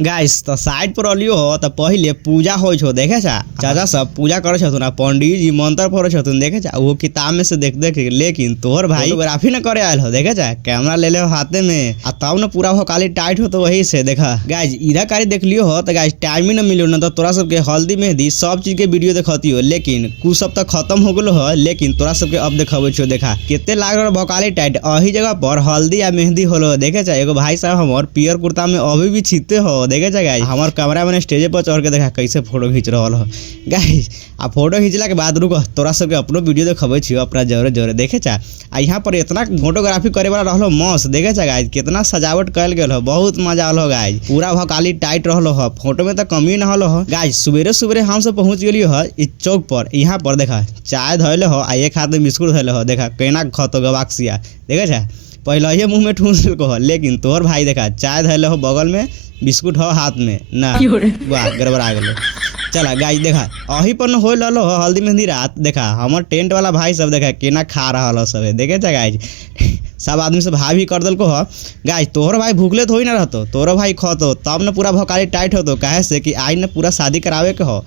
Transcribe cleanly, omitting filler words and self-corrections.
Guys तो side पर अलियो हो तो पहले पूजा होय छो देखे छा चाचा सब पूजा करे छथुन आ पंडित जी मंत्र पढ़े छथुन देखे छा वो किताब में से देख देख लेकिन तोहर भाई फोटोग्राफी न करे आयल हो देखे छा कैमरा ले ले हाथे में आ तब न पूरा भोकाली टाइट हो तो वही से देखा गाइस इधर कारी देख लियो हो तो गाइस टाइम ही न मिलो न तो तोरा सब के हल्दी मेहंदी सब चीज के वीडियो देखती हो लेकिन कुछ सब तक खत्म हो गेलो हो लेकिन तोरा सब के अब देखावे छो देखा कितने लाग रहा भोकाली टाइट अही जगह पर हल्दी या मेहंदी होलो देखे छा एगो भाई साहब हमर पियर कुर्ता में अभी भी छीते हो देखे छा गाइस हमार कैमरा मैंने स्टेज पर चढ़ के देखा कैसे फोटो खींच रहा हो गाइस आ फोटो खींचला के बाद रुको तोरा सबके अपनो वीडियो देखबे छी अपना जोरे जोरे देखे छा आ यहाँ पर इतना फोटोग्राफी करे वाला रहलो मस्त देखे छा गाइस कितना सजावट कल गेल हो बहुत मजा आलो गाइस पूरा भकाली टाइट रहलो हो फोटो में तो कमी न हलो हो गाइस सुबेरे सुबेरे हम सब पहुंच गेलियो हो इस चौक पर यहाँ पर देखा चाय धइले हो आ एक हाथ में बिस्कुट धइले हो देखा केना खतो गवाक्सिया देखे छा पहले ही मुंह में ठूस को लेकिन तोहर भाई देखा चाय धइले हो बगल में बिस्कुट हो हाथ में ना वाह गड़बड़ा गेलो चला गाइस देखा अही पर न होल रहलो हल्दी मेहंदी रात देखा हमर टेंट वाला भाई सब देखा केना खा रहल हो सब देखे छा गाइस सब आदमी से भाई भी कर दल को हो गाइस तोहर भाई भूखले थोड़ी ना रहतो तोहर भाई खतो तब न पूरा भोकाली टाइट होतो काहे से कि आज न पूरा शादी करावे के हो।